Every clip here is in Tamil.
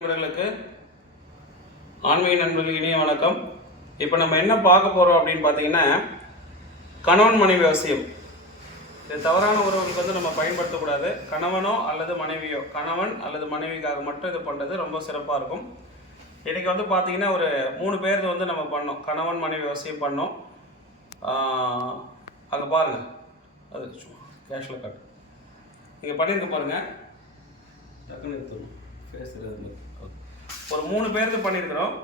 நண்பர்களுக்கு ஆன்மீக நண்பர்கள் இனிய வணக்கம். இப்போ நம்ம என்ன பார்க்க போகிறோம் அப்படின்னு பார்த்தீங்கன்னா கணவன் மனைவி அவசியம். இது தவறான உறவுகளுக்கு வந்து நம்ம பயன்படுத்தக்கூடாது கணவனோ அல்லது மனைவியோ கணவன் அல்லது மனைவிக்காக மட்டும் இது பண்ணுறது ரொம்ப சிறப்பாக இருக்கும். இன்றைக்கி வந்து பார்த்தீங்கன்னா ஒரு மூணு பேர் வந்து நம்ம பண்ணோம். கணவன் மனைவி அவசியம் பண்ணோம். அங்கே பாருங்கள் அது கேஷில் கட் நீங்கள் பண்ணியிருக்க பாருங்கள் டக்குன்னு எடுத்துடணும். ஃபேஸ் ஒரு மூணு பேருக்கு பண்ணியிருக்கிறோம்.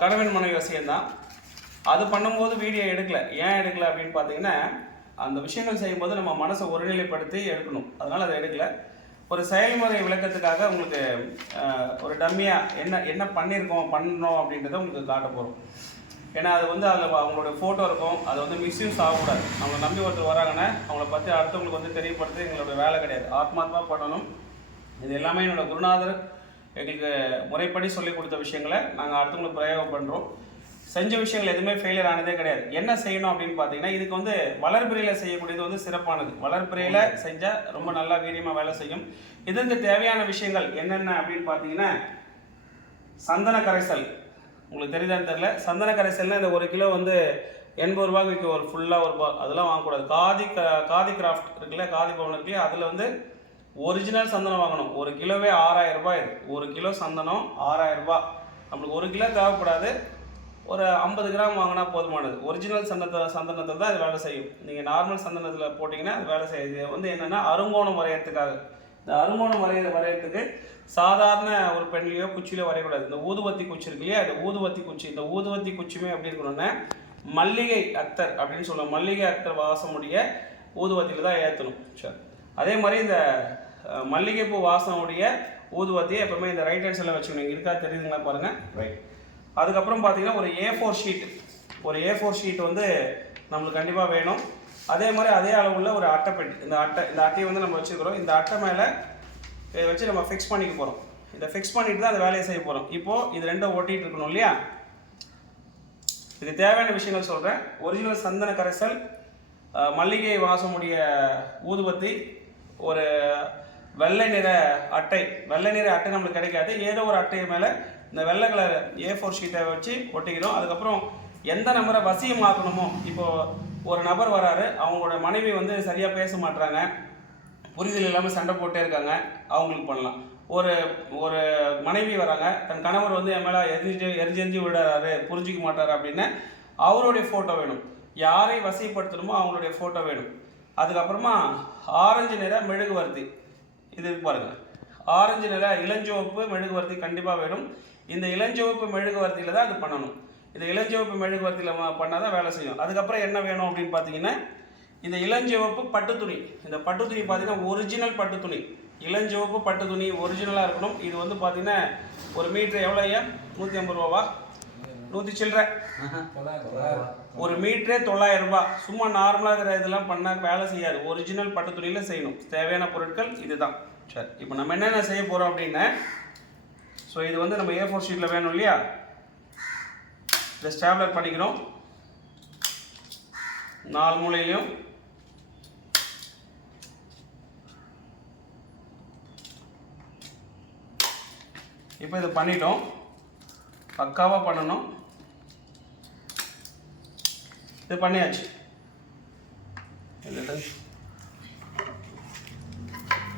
கடவின் கணவன் மனைவி விஷயம்தான் அது பண்ணும்போது வீடியோ எடுக்கல. ஏன் எடுக்கல அப்படின்னு பார்த்தீங்கன்னா அந்த விஷயங்கள் செய்யும்போது நம்ம மனசை ஒருநிலைப்படுத்தி எடுக்கணும். அதனால் அதை எடுக்கல. ஒரு செயல்முறை விளக்கத்துக்காக உங்களுக்கு ஒரு டம்மியாக என்ன என்ன பண்ணியிருக்கோம் பண்ணணும் அப்படின்றத உங்களுக்கு காட்ட போகிறோம் ஏன்னா அது வந்து அதில் அவங்களோட ஃபோட்டோ இருக்கும். அது வந்து மிஸ்யூஸ் ஆகக்கூடாது. அவங்களை நம்பி ஒருத்தர் வராங்கன்னா அவங்கள பற்றி அடுத்தவங்களுக்கு வந்து தெரியப்படுத்தி எங்களோட வேலை கிடையாது. ஆத்மாத்மா பண்ணணும். இது எல்லாமே என்னோடய குருநாதர் எங்களுக்கு முறைப்படி சொல்லி கொடுத்த விஷயங்களை நாங்கள் அடுத்தவங்களுக்கு பிரயோகம் பண்ணுறோம் செஞ்ச விஷயங்கள் எதுவுமே ஃபெயிலியர் ஆனதே கிடையாது. என்ன செய்யணும் அப்படின்னு பார்த்தீங்கன்னா இதுக்கு வந்து வளர்பிறையில் செய்யக்கூடியது வந்து சிறப்பானது. வளர்பிறையில் செஞ்சால் ரொம்ப நல்லா வீரியமாக வேலை செய்யும். இதற்கு தேவையான விஷயங்கள் என்னென்ன அப்படின்னு பார்த்தீங்கன்னா சந்தன கரைசல். உங்களுக்கு தெரியுதான்னு தெரியல? சந்தன கரைசல்னா இந்த ஒரு கிலோ வந்து எண்பது ரூபாய்க்கு விற்கும் ஒரு ஃபுல்லாக ஒரு அதெல்லாம் வாங்கக்கூடாது. காதி க- காதி கிராஃப்ட் இருக்குல்ல காதி பவன் இருக்குல்லையா அதில் வந்து ஒரிஜினல் சந்தனம் வாங்கணும். ஒரு கிலோவே ஆறாயிரம் ரூபாய். இது ஒரு கிலோ சந்தனம் ஆறாயிரம் ரூபாய். நம்மளுக்கு ஒரு கிலோ தேவைப்படாது. ஒரு ஐம்பது கிராம் வாங்கினா போதுமானது. ஒரிஜினல் சந்தனத்தை சந்தனத்தில் தான் அது வேலை செய்யும். நீங்கள் நார்மல் சந்தனத்தில் போட்டிங்கன்னா அது வேலை செய்யுது. வந்து என்னென்னா அருங்கோணம் வரையறதுக்காக. இந்த அருங்கோணம் வரைய வரையறதுக்கு சாதாரண ஒரு பெண்லையோ குச்சியிலையோ வரையக்கூடாது. இந்த ஊதுபத்தி குச்சி இருக்கு இல்லையா? அது ஊதுவத்தி குச்சி. இந்த ஊதுவத்தி குச்சியுமே எப்படி இருக்கணும்னா மல்லிகை அத்தர் அப்படின்னு சொல்லுவோம். மல்லிகை அத்தர் வாசமுடைய ஊதுபத்தியில் தான் ஏற்றணும் சரி. அதே மாதிரி இந்த மல்லிகைப்பூ வாசமுடைய ஊதுவத்தியை எப்பவுமே இந்த ரைட் ஹேண்ட் சைடில் வச்சுக்கணும். இங்க இருக்கா தெரியுதுங்களா பாருங்க. ரைட் அதுக்கப்புறம் பார்த்தீங்கன்னா ஒரு ஏ ஃபோர் ஷீட் ஒரு ஏ ஃபோர் ஷீட் வந்து நம்மளுக்கு கண்டிப்பாக வேணும். அதே மாதிரி அதே அளவுள்ள ஒரு அட்டை இந்த அட்டை இந்த அட்டையை வந்து நம்ம வச்சுக்கிறோம். இந்த அட்டை மேலே இதை வச்சு நம்ம ஃபிக்ஸ் பண்ணிக்க போகிறோம் இதை ஃபிக்ஸ் பண்ணிட்டு தான் அந்த வேலையை செய்ய போகிறோம் இப்போது இது ரெண்டும் ஒட்டிட்டு இருக்கணும் இல்லையா? இது தேவையான விஷயங்கள் சொல்கிறேன் ஒரிஜினல் சந்தன கரைசல் மல்லிகை வாசமுடைய ஊதுபத்தி ஒரு வெள்ளை நிற அட்டை வெள்ளை நிற அட்டை நம்மளுக்கு கிடைக்காது. ஏதோ ஒரு அட்டை மேலே இந்த வெள்ளை கலர் ஏ ஃபோர் ஷீட்டை வச்சு ஒட்டிக்கிறோம். அதுக்கப்புறம் எந்த நபரை வசியமாக்கணுமோ இப்போது ஒரு நபர் வராரு அவங்களோட மனைவி வந்து சரியாக பேச மாட்டுறாங்க புரிதல் இல்லாமல் சண்டை போட்டே இருக்காங்க அவங்களுக்கு பண்ணலாம். ஒரு ஒரு மனைவி வராங்க தன் கணவர் வந்து என் மேலே எரிஞ்சு எரிஞ்செரிஞ்சு விடுறாரு புரிஞ்சிக்க மாட்டார் அப்படின்னு அவருடைய ஃபோட்டோ வேணும். யாரை வசிப்படுத்தணுமோ அவங்களுடைய ஃபோட்டோ வேணும். அதுக்கப்புறமா ஆரஞ்சு நிற மெழுகுவர்த்தி. இது பாருங்கள் பாருங்க. ஆரஞ்சு நிற இளஞ்சிவப்பு மெழுகுவர்த்தி கண்டிப்பாக வேணும். இந்த இளஞ்சிவப்பு மெழுகுவர்த்தியில் தான் அது பண்ணணும். இந்த இளஞ்சிவப்பு மெழுகுவர்த்தியில் பண்ணால் தான் வேலை செய்யும். அதுக்கப்புறம் என்ன வேணும் அப்படின்னு பார்த்தீங்கன்னா இந்த இளஞ்சிவப்பு பட்டு துணி இந்த பட்டு துணி பார்த்தீங்கன்னா ஒரிஜினல் பட்டு துணி இளஞ்சிவப்பு பட்டு துணி ஒரிஜினலாக இருக்கணும். இது வந்து பார்த்தீங்கன்னா ஒரு மீட்ரு எவ்வளோ ஐயா? நூற்றி ஐம்பது ரூபாவா? நூற்றி சில்லற. ஒரு மீட்டரே தொள்ளாயிரம் ரூபாய். சும்மா நார்மலாக இருக்கிற இதெல்லாம் பண்ணால் வேலை செய்யாது. ஒரிஜினல் பட்டு துணியில் செய்யணும். தேவையான பொருட்கள் இதுதான். சரி இப்போ நம்ம என்னென்ன செய்ய போகிறோம் அப்படின்னா ஸோ இது வந்து நம்ம ஏ ஃபோர் ஷீட்டில் வேணும் இல்லையா? இதை ஸ்டாப்லர் பண்ணிக்கிறோம். நாலு மூலையிலையும். இப்போ இது பண்ணிட்டோம். பக்காவாக பண்ணணும். இது பண்ணியாச்சு.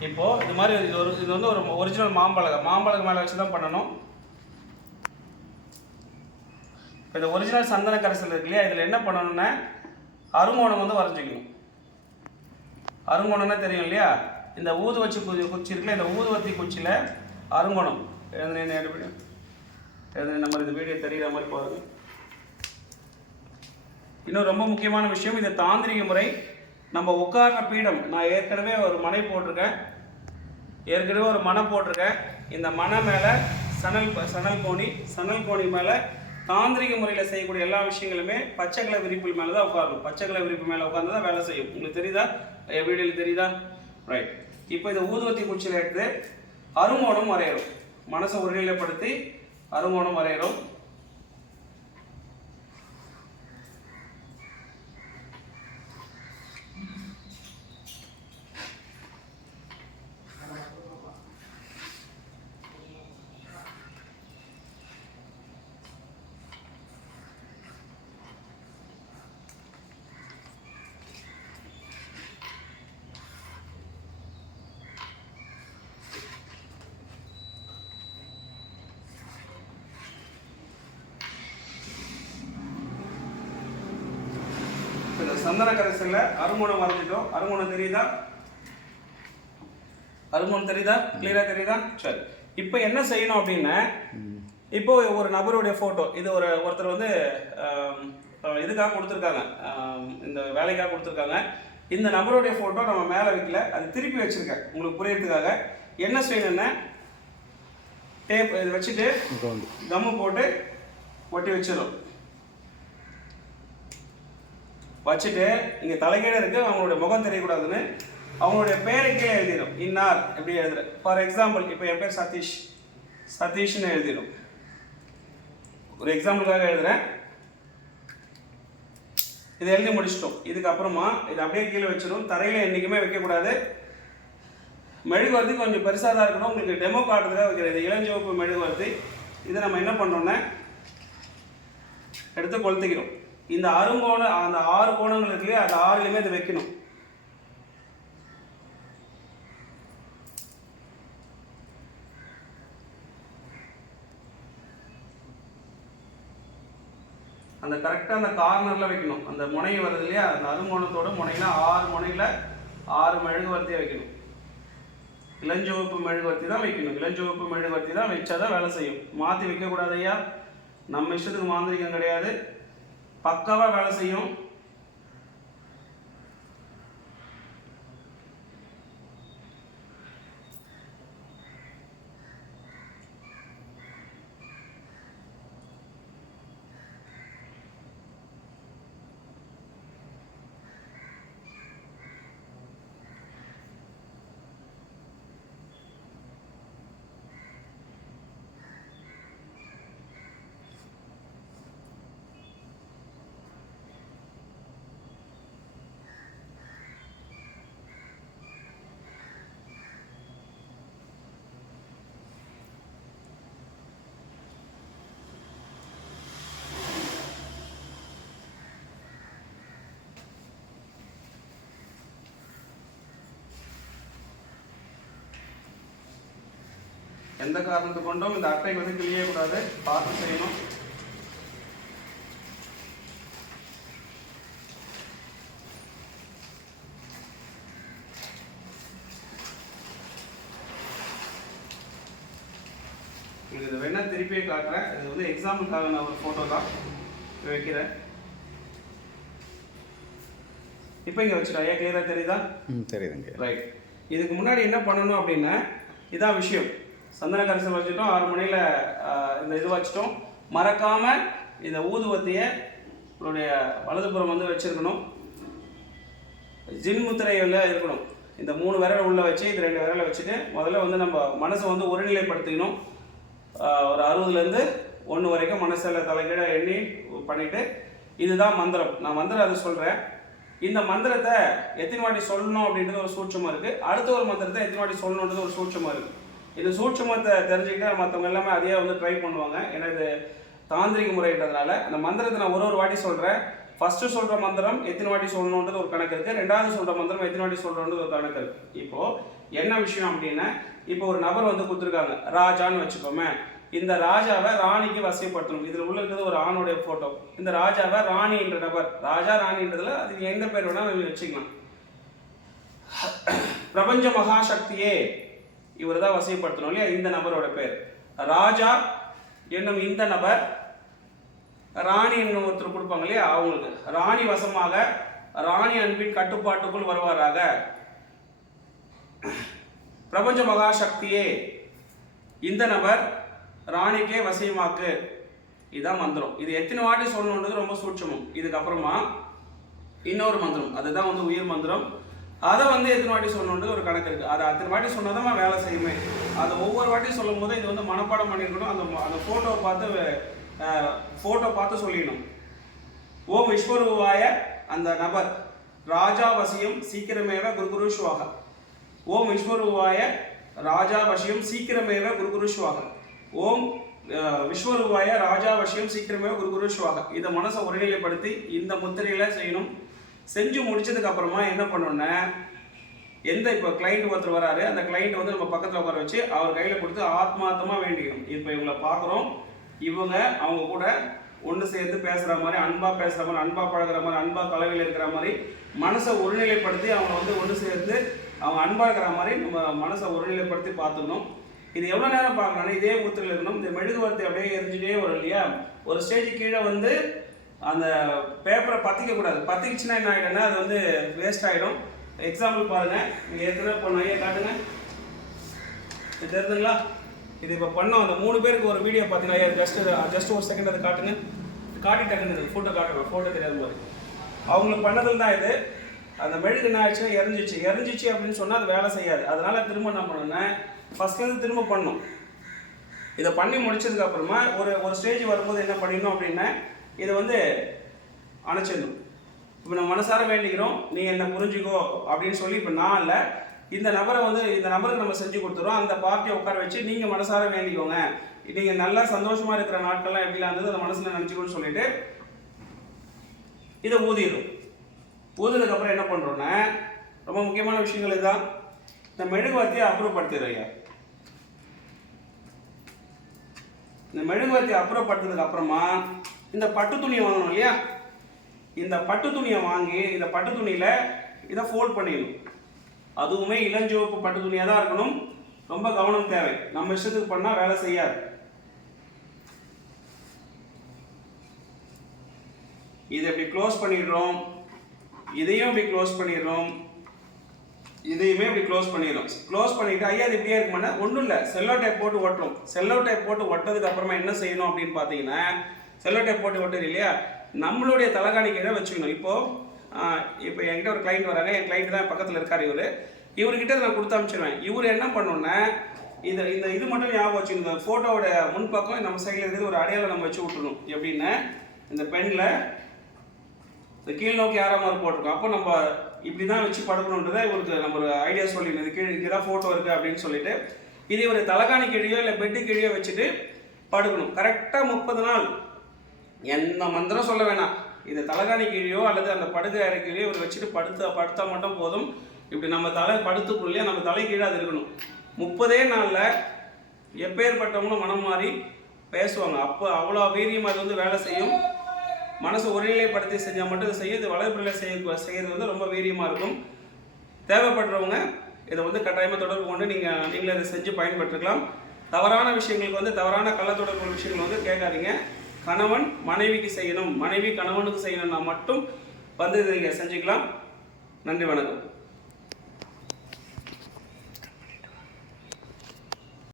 இப்போது இது மாதிரி இது ஒரு இது வந்து ஒரு ஒரிஜினல் மாம்பழகம். மாம்பழகம் மேலே வச்சு தான் பண்ணணும். இப்போ இந்த ஒரிஜினல் சந்தன கரைசல் இருக்கு இல்லையா? இதில் என்ன பண்ணணும்னா அருங்கோணம் வந்து வரைஞ்சிக்கணும். அருங்கோணம்னா தெரியும் இல்லையா? இந்த ஊதுவச்சி குச்சி இருக்குல்ல இந்த ஊதுவத்தி குச்சியில் அருங்கோணம். எழுதுனேன் எடுப்பேன் எது நம்ம இந்த வீடியோ தெரியுற மாதிரி பாருங்க. இன்னும் ரொம்ப முக்கியமான விஷயம் இந்த தாந்திரிக முறை. நம்ம உட்கார்ற பீடம் நான் ஏற்கனவே ஒரு மனை போட்டிருக்கேன். ஏற்கனவே ஒரு மனை போட்டிருக்கேன். இந்த மனை மேலே சணல் சணல் கோணி சணல் கோணி மேலே தாந்திரிக முறையில் செய்யக்கூடிய எல்லா விஷயங்களுமே பச்சை கலர் விரிப்பு மேலே தான் உட்காரணும். பச்சை கலர் விரிப்பு மேலே உட்கார்ந்து தான் வேலை செய்யும். உங்களுக்கு தெரியுதா? வீடியோவில் தெரியுதா? ரைட் இப்போ இந்த ஊதுவத்தி குச்சியில் எடுத்து அருங்கோணம் வரையணும். மனசை ஒருநிலைப்படுத்தி அருங்கோணம் வரைகிறோம். சந்தன கரைசல்ல அருமணம் வரைஞ்சிட்டோம். அருமணம் தெரியுதா? அருமணம் தெரியுதா? கிளியரா தெரியுதா? சரி. இப்போ என்ன செய்யணும் அப்படின்னா இப்போ ஒரு நபருடைய ஃபோட்டோ இது ஒரு ஒருத்தர் வந்து இதுக்காக கொடுத்துருக்காங்க. இந்த வேலைக்காக கொடுத்துருக்காங்க. இந்த நபருடைய ஃபோட்டோ நம்ம மேலே வைக்கல. அது திருப்பி வச்சிருக்கேன். உங்களுக்கு புரியறதுக்காக. என்ன செய்யணும்னா டேப் இது வச்சுட்டு கம்மு போட்டு ஒட்டி வச்சிடும் வச்சுட்டு இங்கே தலைகீழ இருக்கு அவங்களுடைய முகம் தெரியக்கூடாதுன்னு அவங்களுடைய பேரை கீழே எழுதிடும். இன்னார் எப்படி எழுதுற. ஃபார் எக்ஸாம்பிள் இப்போ என் பேர் சதீஷ். சதீஷ்னு எழுதிடும். ஒரு எக்ஸாம்பிளுக்காக எழுதுறேன். இது எழுதி முடிச்சிட்டோம். இதுக்கப்புறமா இது அப்படியே கீழே வச்சிடும் தரையில் என்றைக்குமே வைக்கக்கூடாது. மெழுகுவர்த்தி கொஞ்சம் பெருசாக தான் இருக்கணும். உங்களுக்கு டெமோ காட்டுறதுக்காக வைக்கிறது இளஞ்சிவப்பு மெழுகுவர்த்தி. இதை நம்ம என்ன பண்ணுறோன்னா எடுத்து கொளுத்துக்கிறோம். இந்த அருங்கோணம் அந்த ஆறு கோணங்கள் இருக்கு இல்லையா அது ஆறுலையுமே இதை வைக்கணும். அந்த கரெக்டாக அந்த கார்னரில் வைக்கணும். அந்த முனை வருது இல்லையா அந்த அருங்கோணத்தோட முனையில் ஆறு முனையில் ஆறு மெழுகுவர்த்தியை வைக்கணும். இளஞ்சிவப்பு மெழுகுவர்த்தி தான் வைக்கணும். இளஞ்சிவப்பு மெழுகுவர்த்தி தான் வச்சாதான் வேலை செய்யும். மாற்றி வைக்கக்கூடாது ஐயா. நம்ம இஷ்டத்துக்கு மாந்திரிகம் கிடையாது. பக்காவாக வேலை செய்யும். எந்த காரணத்து கொண்டும் இந்த அட்டை வந்து கிழியக்கூடாது பார்த்து செய்யணும். இது வேணா திருப்பியே காட்டுறேன். இது வந்து எக்ஸாம்பிளுக்காக நான் ஒரு ஃபோட்டோ தான் வைக்கிறேன். இப்போ இங்கே வச்சுட்டா ஏன் கிளியராக தெரியுதா? ம் தெரியுதுங்க. ரைட் இதுக்கு முன்னாடி என்ன பண்ணணும் அப்படின்னா இதான் விஷயம். சந்தன கரைசல் வச்சுட்டோம் ஆறு மணியில் இந்த இது வச்சுட்டோம். மறக்காமல் இந்த ஊதுவத்தியை உங்களுடைய வலதுபுறம் வந்து வச்சுருக்கணும். ஜின் முத்திரையில் இருக்கணும். இந்த மூணு விரலை உள்ளே வச்சு இது ரெண்டு விரலை வச்சுட்டு முதல்ல வந்து நம்ம மனசை வந்து ஒருநிலைப்படுத்திக்கணும். ஒரு அறுபதுலேருந்து ஒன்று வரைக்கும் மனசில் தலைகீழ எண்ணி பண்ணிவிட்டு இதுதான் மந்திரம். நான் மந்திரம் அதை சொல்கிறேன் இந்த மந்திரத்தை எத்தனை வாட்டி சொல்லணும் அப்படின்றது ஒரு சூட்சமாக இருக்குது அடுத்த ஒரு மந்திரத்தை எத்தனை வாட்டி சொல்லணுன்றது ஒரு சூட்சமாக இருக்குது இது சூட்சமத்தை தெரிஞ்சுக்கிட்டு மற்றவங்க எல்லாமே அதையே வந்து ட்ரை பண்ணுவாங்க. ஏன்னா இது தாந்திரிக முறைன்றதுனால. அந்த மந்திரத்தை நான் ஒரு ஒரு வாட்டி சொல்கிறேன் ஃபஸ்ட்டு சொல்கிற மந்திரம் எத்தனை வாட்டி சொல்லணுன்றது ஒரு கணக்கு இருக்குது ரெண்டாவது சொல்கிற மந்திரம் எத்தனை வாட்டி சொல்கிறோன்றது ஒரு கணக்கு இருக்குது இப்போது என்ன விஷயம் அப்படின்னா இப்போ ஒரு நபர் வந்து கொடுத்துருக்காங்க. ராஜான்னு வச்சுக்கோமே. இந்த ராஜாவை ராணிக்கு வசியப்படுத்தணும். இதில் உள்ள இருக்கிறது ஒரு ஆணுடைய ஃபோட்டோ இந்த ராஜாவை ராணி என்ற நபர். ராஜா ராணின்றதுல அது எந்த பேர் வேணாலும் நம்ம வச்சுக்கலாம். பிரபஞ்ச மகாசக்தியே இவர் தான் வசைப்படுத்தணும் இல்லையா? இந்த நபரோட பேர். ராஜா என்னும் இந்த நபர் ராணி என்னும் ஒருத்தர் கொடுப்பாங்க இல்லையா? அவங்களுக்கு. ராணி வசமாக ராணி அன்பின் கட்டுப்பாட்டுக்குள் வருவாராக. பிரபஞ்ச மகாசக்தியே இந்த நபர் ராணிக்கே வசியமாக்கு. இதுதான் மந்திரம். இது எத்தனை வாட்டி சொல்லணுன்றது ரொம்ப சூட்சமும். இதுக்கப்புறமா இன்னொரு மந்திரம். அதுதான் வந்து உயிர் மந்திரம். அதை வந்து எத்தனை வாட்டி சொல்லணுன்றது ஒரு கணக்கு இருக்குது அதை அத்தனை வாட்டி சொன்னால் தான் வேலை செய்யுமே. அதை ஒவ்வொரு வாட்டி சொல்லும் போது இது வந்து மனப்பாடம் பண்ணியிருக்கணும். அந்த அந்த ஃபோட்டோவை பார்த்து ஃபோட்டோ பார்த்து சொல்லிடணும். ஓம் விஸ்வரூபாய அந்த நபர் ராஜா வசியம் சீக்கிரமேவ குருகுருஷ்வாக ஓம் விஸ்வரூபாய ராஜா வசியம் சீக்கிரமேவ குருகுருஷ்வாக ஓம் அஹ், விஸ்வரூபாய ராஜா வசியம் சீக்கிரமேவ குருகுருஷ்வாக இதை மனசை ஒருநிலைப்படுத்தி இந்த முத்திரையில் செய்யணும். செஞ்சு முடிச்சதுக்கு அப்புறமா என்ன பண்ணணும்னா எந்த இப்போ கிளைண்ட் ஒருத்தர் வராரு அந்த கிளைண்ட் வந்து நம்ம பக்கத்தில் உட்கார வச்சு அவர் கையில் கொடுத்து ஆத்மார்த்தமாக வேண்டிக்கணும். இப்போ இவங்கள பார்க்குறோம் இவங்க அவங்க கூட ஒன்று சேர்ந்து பேசுகிற மாதிரி அன்பாக பேசுகிற மாதிரி அன்பாக பழகுற மாதிரி அன்பாக கலவையில் இருக்கிற மாதிரி மனசை ஒருநிலைப்படுத்தி அவங்க வந்து ஒன்று சேர்ந்து அவங்க அன்பாக இருக்கிற மாதிரி நம்ம மனசை ஒருநிலைப்படுத்தி பார்த்துக்கணும். இது எவ்வளோ நேரம் பார்க்கணும்னா இதே ஊற்றுல இருக்கணும். இந்த மெழுகுவர்த்தி அப்படியே எரிஞ்சுட்டே வரும் இல்லையா? ஒரு ஸ்டேஜ் கீழே வந்து அந்த பேப்பரை பற்றிக்க கூடாது. பற்றிக்கிச்சுன்னா என்ன ஆகிடும்னா அது வந்து வேஸ்ட் ஆகிடும் எக்ஸாம்பிள் பாருங்கள் நீங்கள் ஏற்கனவே பண்ண ஐயா காட்டுங்க. இது தெரியுதுங்களா இது இப்போ பண்ணோம் அந்த மூணு பேருக்கு ஒரு வீடியோ பார்த்தீங்கன்னா ஜஸ்ட் ஜஸ்ட் ஒரு செகண்ட் அதை காட்டுங்க. காட்டிட்டாங்க ஃபோட்டோ காட்டுங்க. ஃபோட்டோ தெரியாத மாதிரி. அவங்களுக்கு பண்ணதில் தான் இது. அந்த மெழுகு என்ன ஆச்சுன்னா இறஞ்சிச்சு இறஞ்சிச்சு அப்படின்னு சொன்னால் அது வேலை செய்யாது. அதனால் திரும்ப என்ன பண்ணுன்னா ஃபர்ஸ்ட்லேருந்து திரும்ப பண்ணும் இதை பண்ணி முடிச்சதுக்கப்புறமா ஒரு ஒரு ஸ்டேஜ் வரும்போது என்ன பண்ணிடணும் அப்படின்னா இதை வந்து அணைச்சிடணும். இப்போ நம்ம மனசார வேண்டிக்கிறோம் நீ என்ன புரிஞ்சுக்கோ அப்படின்னு சொல்லி இப்போ நான் இல்லை. இந்த நபரை வந்து இந்த நபருக்கு நம்ம செஞ்சு கொடுத்துறோம். அந்த பார்ட்டியை உட்கார வச்சு நீங்கள் மனசார வேண்டிக்கோங்க. நீங்கள் நல்லா சந்தோஷமாக இருக்கிற நாட்கள்லாம் எப்படிலாம் இருந்தது அந்த மனசில் நினச்சிக்கோன்னு சொல்லிட்டு இதை ஊதிடும் ஊதினதுக்கப்புறம் என்ன பண்ணுறோன்னா ரொம்ப முக்கியமான விஷயங்கள் இதுதான். இந்த மெழுகுவர்த்தியை அப்புறப்படுத்திடுறோம் ஐயா இந்த மெழுகுவர்த்தியை அப்புறப்படுத்ததுக்கு அப்புறமா இந்த பட்டு துணியை வாங்கணும் இல்லையா? இந்த பட்டு துணியை வாங்கி இந்த பட்டு துணியில் இதை ஃபோல்ட் பண்ணிடணும். அதுவுமே இளஞ்சிவப்பு பட்டு துணியாக தான் இருக்கணும். ரொம்ப கவனம் தேவை. நம்ம இஷ்டத்துக்கு பண்ணால் வேலை செய்யாது. இதை இப்படி க்ளோஸ் பண்ணிடுறோம். இதையும் இப்படி க்ளோஸ் பண்ணிடுறோம். இதையுமே இப்படி க்ளோஸ் பண்ணிடுறோம். க்ளோஸ் பண்ணிட்டு ஐயா இது இப்படியே இருக்குமானா ஒன்றும் இல்லை. செல்லோ டைப் போட்டு ஒட்டுறோம். செல்லோ டைப் போட்டு ஒட்டதுக்கு அப்புறமா என்ன செய்யணும் அப்படின்னு பார்த்தீங்கன்னா செல்லோ போட்டு ஒட்டுது இல்லையா? நம்மளுடைய தலகாணி கீழே வச்சுக்கணும்? இப்போ இப்போ என்கிட்ட ஒரு கிளைண்ட் வராங்க. என் கிளைண்ட் தான் பக்கத்தில் இருக்கார் இவர். இவர்கிட்ட நான் கொடுத்து அனுப்பிச்சிடுவேன் இவர் என்ன பண்ணணும்னா இந்த இந்த இது மட்டும் ஞாபகம் வச்சுக்கணும் இந்த ஃபோட்டோவோட முன்பக்கம் நம்ம சைடில் இருக்கிறது ஒரு அடையாளம் நம்ம வச்சு விட்டுணும் எப்படின்னா இந்த பெண்ணில் இந்த கீழ் நோக்கி ஆறாம் மாதிரி போட்டிருக்கோம். அப்போ நம்ம இப்படி தான் வச்சு படுக்கணுன்றதை இவருக்கு நம்ம ஒரு ஐடியா சொல்லிடுது கீழே இங்கே தான் ஃபோட்டோ இருக்குது அப்படின்னு சொல்லிட்டு இதே ஒரு தலகாணி கீழேயோ இல்லை பெட்டு கீழேயோ வச்சுட்டு படுக்கணும். கரெக்டாக முப்பது நாள் எந்த மந்திரம் சொல்ல வேணாம். இந்த தலைகாணி கீழேயோ அல்லது அந்த படுக்கை அறை கீழேயோ இவர் வச்சுட்டு படுத்த படுத்தா மட்டும் போதும். இப்படி நம்ம தலை படுத்துக்குள்ளேயே நம்ம தலை கீழே அது இருக்கணும். முப்பதே நாளில் எப்பேற்பட்டவங்களும் மனம் மாறி பேசுவாங்க. அப்போ அவ்வளோ வீரியம் அது வந்து வேலை செய்யும். மனசை ஒருநிலைப்படுத்தி செஞ்சால் மட்டும் இதை செய்யும் இது வளர்ப்பில் செய்ய செய்கிறது வந்து ரொம்ப வீரியமாக இருக்கும். தேவைப்படுறவங்க இதை வந்து கட்டாயமாக தொடர்பு கொண்டு நீங்கள் நீங்களே இதை செஞ்சு பயன்பெற்றுக்கலாம். தவறான விஷயங்களுக்கு வந்து தவறான கள்ள தொடர்பு விஷயங்கள் வந்து கேட்காதீங்க. கணவன் மனைவிக்கு செய்யணும். மனைவி கணவனுக்கு செய்யணும்னா மட்டும் வந்து இதை நீங்கள் செஞ்சுக்கலாம். நன்றி வணக்கம்.